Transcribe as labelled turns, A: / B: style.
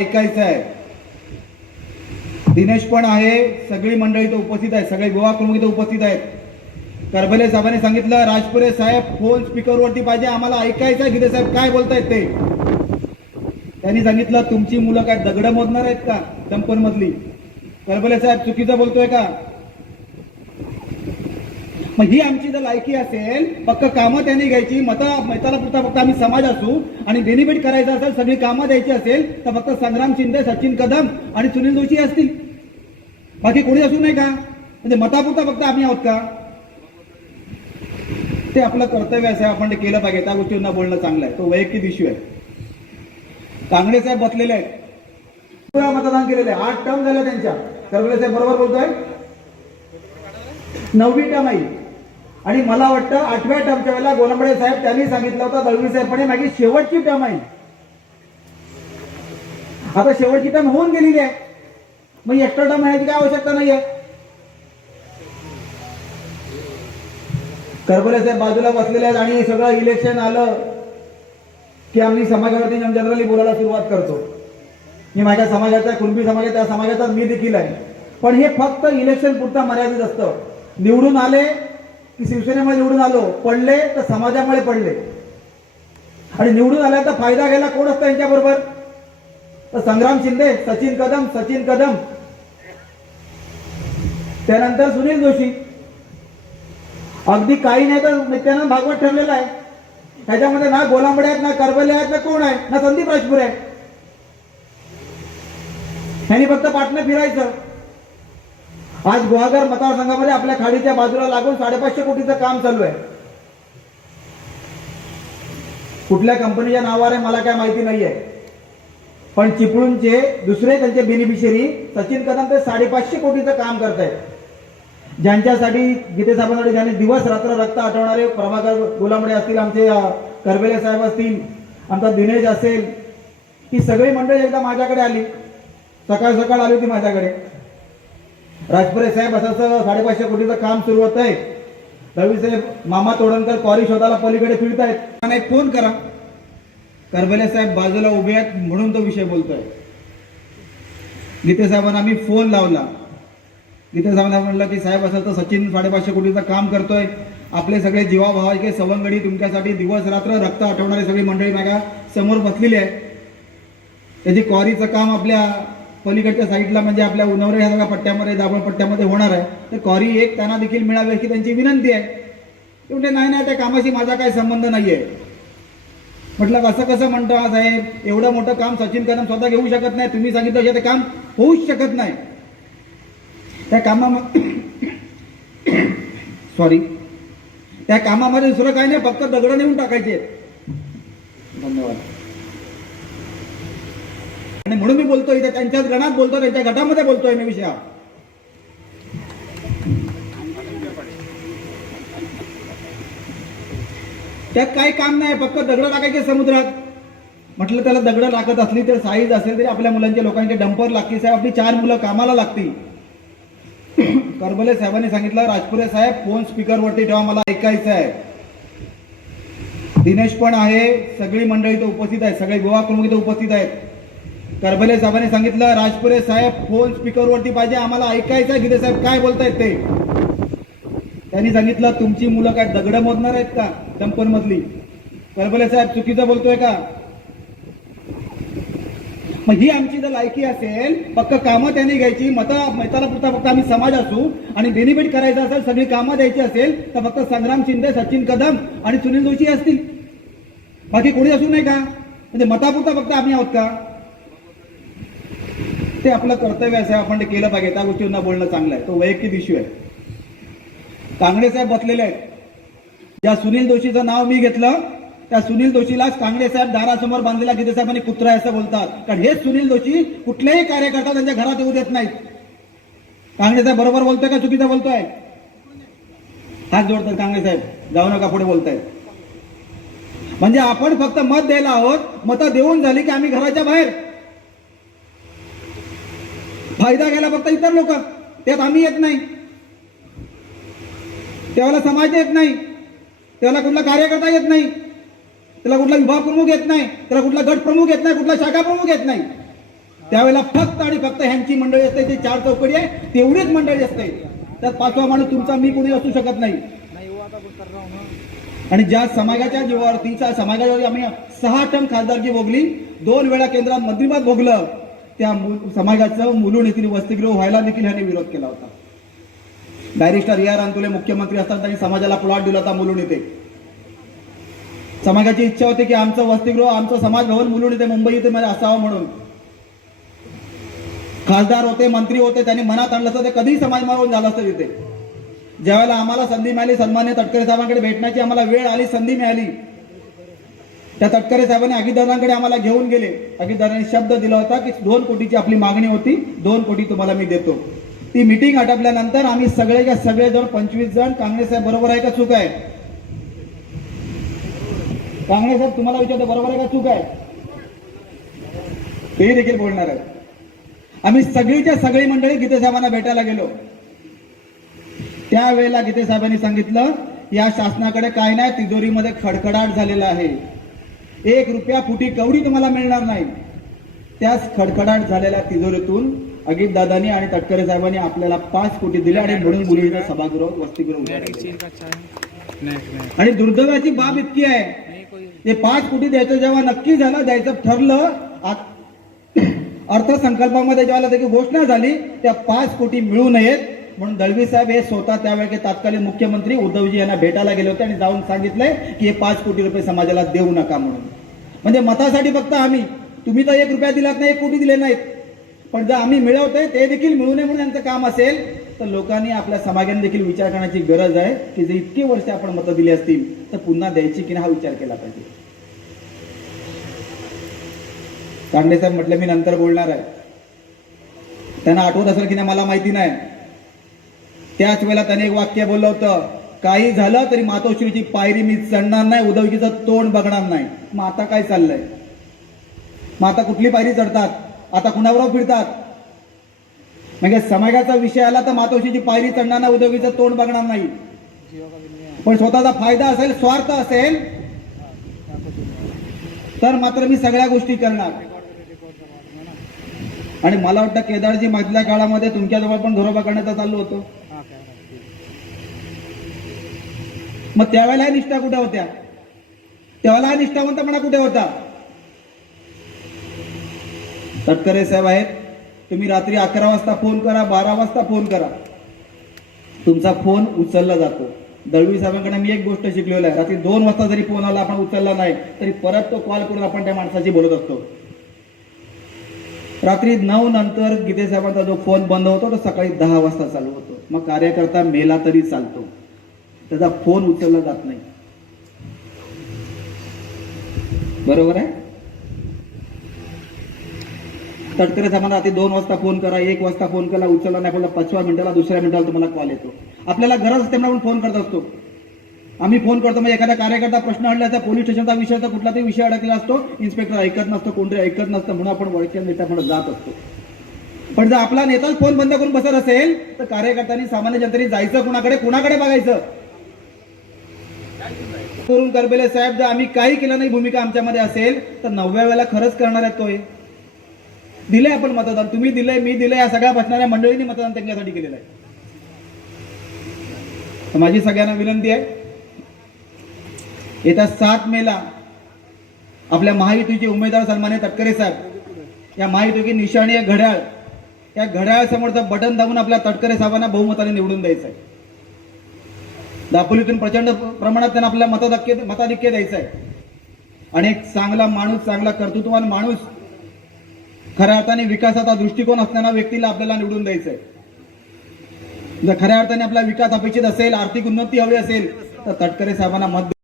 A: ऐकायचं आहे. दिनेश पण आहे सगळी मंडळी इथं उपस्थित आहे सगळे विवाह प्रमुख इथं उपस्थित आहेत. करबले साहेबांनी सांगितलं राजपुरे साहेब फोन स्पीकरवरती पाहिजे आम्हाला ऐकायचं आहे गिरे साहेब काय बोलतायत ते. त्यांनी सांगितलं तुमची मुलं काय दगड मोजणार आहेत का चंपन मधली करबले साहेब चुकीचं बोलतोय का? मग ही आमची जर लायकी असेल फक्त कामं त्यांनी घ्यायची मतं मताला पुरता फक्त आम्ही समाज असू आणि बेनिफिट करायचं असेल सगळी कामं द्यायची असेल तर फक्त संग्राम शिंदे सचिन कदम आणि सुनील जोशी असतील. बाकी कोणी असू नाही का? म्हणजे मतापुरता फक्त आम्ही आहोत का? ते आपलं कर्तव्य असं आपण ते केलं पाहिजे त्या गोष्टींना बोलणं चांगलं आहे. तो वैयक्तिक इश्यू आहे. कांगडे साहेब बसलेले आहेत. मतदान केलेलं आहे. आठ टर्म झाल्या त्यांच्या. करवले साहेब बरोबर बोलतोय? नववी टर्म आहे आणि मला वाटतं आठव्या टर्मच्या वेळेला गोलंबडे साहेब त्यांनी सांगितलं होतं दळवी साहेब पण माझी शेवटची टर्म आहे. आता शेवटची टर्म होऊन गेलेली आहे. मग एक्स्ट्रा टर्म येण्याची काय आवश्यकता नाहीये. करबले साहेब बाजूला बसलेले आहेत आणि सगळं इलेक्शन आलं की आम्ही समाजावरती जनरली बोलायला सुरुवात करतो. मी माझ्या समाजाचा कुणबी समाजाचा त्या समाजाचा मी देखील आहे. पण हे फक्त इलेक्शन पुरता मर्यादित असतं. निवडून आले की शिवसेनेमुळे निवडून आलो पडले तर समाजामुळे पडले. आणि निवडून आल्या तर फायदा घ्यायला कोण असतं यांच्याबरोबर? तर संग्राम शिंदे सचिन कदम सचिन कदम. त्यानंतर सुनील जोशी. अगदी काही नाही तर नित्यानंद भागवत ठरलेला आहे. त्याच्यामध्ये ना गोलांबडे आहेत ना करबले आहेत ना कोण आहे? ना संदीप राजपूर आहे ह्यांनी फक्त पाटणं फिरायचं. आज गुहागर मतदारसंघामध्ये आपल्या खाडीच्या बाजूला लागून साडेपाचशे कोटीचं काम चालू आहे. कुठल्या कंपनीच्या नावावर आहे मला काय माहिती नाहीये. पण चिपळूणचे दुसरे त्यांचे बेनिफिशियरी सचिन कदम ते साडेपाचशे कोटीचं काम करत आहेत ज्यांच्यासाठी गीते साहेबांसाठी ज्यांनी दिवस रात्र रक्त आठवणारे प्रभाकर गोलामडे असतील आमचे करबेले साहेब असतील आमचा दिनेश असेल ही सगळी मंडळी एकदा माझ्याकडे आली. सकाळ सकाळ आली होती माझ्याकडे. राजपुरे साहेब असं साडेपाचशे कोटीचं काम सुरू होत आहे. रवी साहेब मामा तोडणकर कॉरी शोधाला पलीकडे फिरत आहेत एक फोन करा. करबेले साहेब बाजूला उभे आहेत म्हणून तो विषय बोलतोय. गीते साहेबांना आम्ही फोन लावला. नितेसाहेबांना म्हणलं की साहेब असं तर सचिन साडेपाचशे कोटीचं काम करतोय. आपले सगळे जीवाभावाचे सवंगडी तुमच्यासाठी दिवस रात्र रक्त आठवणारी सगळी मंडळी माझ्यासमोर बसलेली आहे. त्याची कॉरीचं काम आपल्या पलीकडच्या साईडला म्हणजे आपल्या उन्हावरे ह्या सगळ्या पट्ट्यामध्ये दाबळ पट्ट्यामध्ये होणार आहे. तर कॉरी एक त्यांना देखील मिळावी अशी त्यांची विनंती आहे. ते म्हणते नाही नाही त्या कामाशी माझा काही संबंध नाही आहे म्हटलं असं कसं म्हणतो हा साहेब? एवढं मोठं काम सचिन कदम स्वतः घेऊ शकत नाही. तुम्ही सांगितलं असे ते काम होऊच शकत नाही. त्या कामामध्ये सॉरी त्या कामामध्ये दुसरं काही नाही फक्त दगड नेऊन टाकायचे. धन्यवाद. आणि म्हणून मी बोलतोय इथे त्यांच्याच गणात बोलतो त्यांच्या गटामध्ये बोलतोय मी विषया त्यात काही काम नाही फक्त दगड टाकायचे समुद्रात. म्हटलं त्याला दगड टाकत असली तर साईज असेल तरी आपल्या मुलांच्या लोकांचे डंपर लागतील साहेब. आपली चार मुलं कामाला लागतील. करबले साहेबांनी सांगितलं राजपुरे साहेब फोन स्पीकरवरती ठेवा मला ऐकायचं आहे. दिनेश पण आहे सगळी मंडळी इथं उपस्थित आहेत सगळे गोवा प्रमुख इथे उपस्थित आहेत. करबले साहेबांनी सांगितलं राजपुरे साहेब फोन स्पीकरवरती पाहिजे आम्हाला ऐकायचं गिरे साहेब काय बोलतायत ते. त्यांनी सांगितलं तुमची मुलं काय दगड मोजणार आहेत का चंपन मधली? करबले साहेब चुकीचं बोलतोय का? मग ही आमची जर लायकी असेल फक्त कामं त्यांनी घ्यायची मतं मताला पुरता फक्त आम्ही समाज असू आणि बेनिफिट करायचं असेल सगळी कामं द्यायची असेल तर फक्त संग्राम शिंदे सचिन कदम आणि सुनील जोशी असतील. बाकी कोणी असू नाही का? म्हणजे मतापुरता फक्त आम्ही आहोत का? ते आपलं कर्तव्य असं आपण ते केलं पाहिजे त्या गोष्टींना बोलणं चांगलं आहे. तो वैयक्तिक इश्यू आहे. कांगडे साहेब बसलेले आहेत. ज्या सुनील जोशीचं नाव मी घेतलं त्या सुनील जोशीलाच कांगडे साहेब दारासमोर बांधलेला गीते साहेबांनी कुत्रा असं बोलतात. कारण हेच सुनील जोशी कुठलेही कार्यकर्ता त्यांच्या घरात येऊ देत नाहीत. कांगडे साहेब बरोबर बोलतोय का चुकीचं बोलतोय? हात जोडतात कांगडे साहेब. जाऊ नका पुढे बोलताय म्हणजे आपण फक्त मत द्यायला आहोत मतं देऊन झाली की आम्ही घराच्या बाहेर फायदा घ्यायला फक्त इतर लोक. त्यात आम्ही येत नाही. त्यावेळेला समाज येत नाही. त्याला कुठला कार्यकर्ता येत नाही. त्याला कुठला विभाग प्रमुख येत नाही. त्याला कुठला गट प्रमुख येत नाही. कुठला शाखा प्रमुख येत नाही. त्यावेळेला फक्त आणि फक्त ह्यांची मंडळी असते ती चार चौकडी आहे तेवढीच मंडळी असते. त्यात पाचवा माणूस तुमचा मी कुणी असू शकत नाही. आणि ज्या समाजाच्या जीवावरती त्या समाजावरती आम्ही सहा टन खासदारकी भोगली दोन वेळा केंद्रात मंत्रिमत भोगलं. त्या मु- समाजाचं मुलून येथील वसतिगृह व्हायला देखील ह्यांनी विरोध केला होता. बॅरिस्टर ए आर अंतुले मुख्यमंत्री असताना त्यांनी समाजाला प्लॉट दिला होता मुलून येथे. समाजाची इच्छा होती की आमचं वसतिगृह आमचं समाज भवन मुलून येथे मुंबई येथे मध्ये असावं म्हणून. खासदार होते मंत्री होते त्यांनी मनात आणलं असतं ते कधीही समाज भवन झालं असतं तिथे. ज्यावेळेला आम्हाला संधी मिळाली सन्मान्य तटकरे साहेबांकडे भेटण्याची आम्हाला वेळ आली संधी मिळाली त्या तटकरे साहेबांनी अगितदारांकडे आम्हाला घेऊन गेले. अगीदारांनी शब्द दिला होता की दोन कोटीची आपली मागणी होती दोन कोटी तुम्हाला मी देतो. ती मिटिंग आटपल्यानंतर आम्ही सगळेच्या सगळे जण पंचवीस जण काँग्रेस साहेब बरोबर आहे का चूक आहे? काँग्रेस साहेब तुम्हाला विचारतो बरोबर आहे का चूक आहे? ते देखील बोलणार आहे आम्ही सगळीच्या सगळी मंडळी गीते साहेबांना भेटायला गेलो. त्यावेळेला गीते साहेबांनी सांगितलं या शासनाकडे काय नाही तिजोरीमध्ये खडखडाट झालेला आहे. एक रुपया फुटी कवडी तुम्हाला मिळणार नाही. त्याच खडखडाट झालेल्या तिजोरीतून अगित दादानी आणि तटकरे साहेबांनी आपल्याला पाच कोटी दिले आणि म्हणून मुलीचं सभागृह वसतिगृह. आणि दुर्दैवाची बाब इतकी आहे. ते पाच कोटी द्यायचं जेव्हा नक्की झालं द्यायचं ठरलं अर्थसंकल्पामध्ये जेव्हा त्याची घोषणा झाली त्या पाच कोटी मिळू नयेत. म्हणून दळवी साहेब हे स्वतः त्यावेळेचे तत्कालीन मुख्यमंत्री उद्धवजी यांना भेटायला गेले होते आणि जाऊन सांगितलंय की हे पाच कोटी रुपये समाजाला देऊ नका म्हणून. म्हणजे मतासाठी फक्त आम्ही. तुम्ही तर एक रुपया दिलात नाही एक कोटी दिले नाहीत. पण जर आम्ही मिळवतोय ते देखील मिळू नये म्हणून यांचं काम असेल तर लोकांनी आपल्या समाजाने देखील विचार करण्याची गरज आहे की जर इतकी वर्ष आपण मतं दिली असतील तर पुन्हा द्यायची की नाही हा विचार केला पाहिजे. तांडे साहेब म्हटलं मी नंतर बोलणार आहे. त्यांना आठवत असेल की नाही मला माहिती नाही. त्याच वेळेला त्याने एक वाक्य बोललं होतं काही झालं तरी मातोश्रीची पायरी मी चढणार नाही उदवकीचं तोंड बघणार नाही. मग आता काय चाललंय? मग आता कुठली पायरी चढतात? आता कुणाबरोबर फिरतात? म्हणजे समाजाचा विषय आला तर मातोश्रीची पायरी चढणार नाही उद्योगीचं तोंड बघणार नाही. पण स्वतःचा फायदा असेल स्वार्थ असेल तर मात्र मी सगळ्या गोष्टी करणार. आणि मला वाटतं केदारजी मधल्या काळामध्ये तुमच्याजवळ पण घरोबा करण्याचा चालू होतो. मग त्यावेळेला ह्या निष्ठा कुठे होत्या? त्यावेळेला हा निष्ठावंतपणा कुठे होता? तटकरे साहेब आहेत. तुम्ही रात्री अकरा वाजता फोन करा बारा वाजता फोन करा. तुमचा फोन उचलला जातो. दळवी साहेबांकडे मी एक गोष्ट शिकलेलो आहे. रात्री दोन वाजता जरी फोन आला आपण उचलला नाही तरी परत तो कॉल करून आपण त्या माणसाशी बोलत असतो. रात्री नऊ नंतर गीते साहेबांचा जो फोन बंद होतो तो सकाळी दहा वाजता चालू होतो. मग कार्यकर्ता मेला तरी चालतो. त्याचा फोन उचलला जात नाही. बरोबर आहे? तटकरे साहेबांना आता दोन वाजता फोन करा एक वाजता फोन करा उचलला नाही पडला पाचव्या मिनिटाला दुसऱ्या मिनिटाला तुम्हाला कॉल येतो. आपल्याला गरज असते म्हणून फोन करत असतो. आम्ही फोन करतो म्हणजे एखादा कार्यकर्ता प्रश्न अडल्याचा पोलीस स्टेशनचा विषय तर कुठला तरी विषय अडकला असतो इन्स्पेक्टर ऐकत नसतो कोणतरी ऐकत नसतं म्हणून आपण वळख्या म्हणून जात असतो. पण जर आपला नेताच फोन बंद करून बसत असेल तर कार्यकर्त्यांनी सामान्य जनतेने जायचं कुणाकडे कुणाकडे बघायचं? करून करबेले साहेब जर आम्ही काही केलं नाही भूमिका आमच्यामध्ये असेल तर नवव्या वेळेला खरंच करणार आहे तो हे. दिलंय आपण मतदान. तुम्ही दिलंय मी दिलंय या सगळ्या बसणाऱ्या मंडळींनी मतदान त्यांच्यासाठी केलेलं आहे. तर माझी सगळ्यांना विनंती आहे येत्या सात मेला आपल्या महायुतीचे उमेदवार सन्मान्य तटकरे साहेब या महायुतीची निशाणी घड्याळ या घड्याळ समोरचं बटन दाबून आपल्या तटकरे साहेबांना बहुमताने निवडून द्यायचं आहे. दापोलीतून प्रचंड प्रमाणात त्यांना आपल्याला मताधिक्य मताधिक्य द्यायचं आहे आणि एक चांगला माणूस चांगला कर्तृत्ववान माणूस खऱ्या अर्थाने विकासाचा दृष्टिकोन असणाऱ्या व्यक्तीला आपल्याला निवडून द्यायचं आहे जर खऱ्या अर्थाने आपला विकास अपेक्षित असेल आर्थिक उन्नती हवी असेल तर तटकरे साहेबांना मत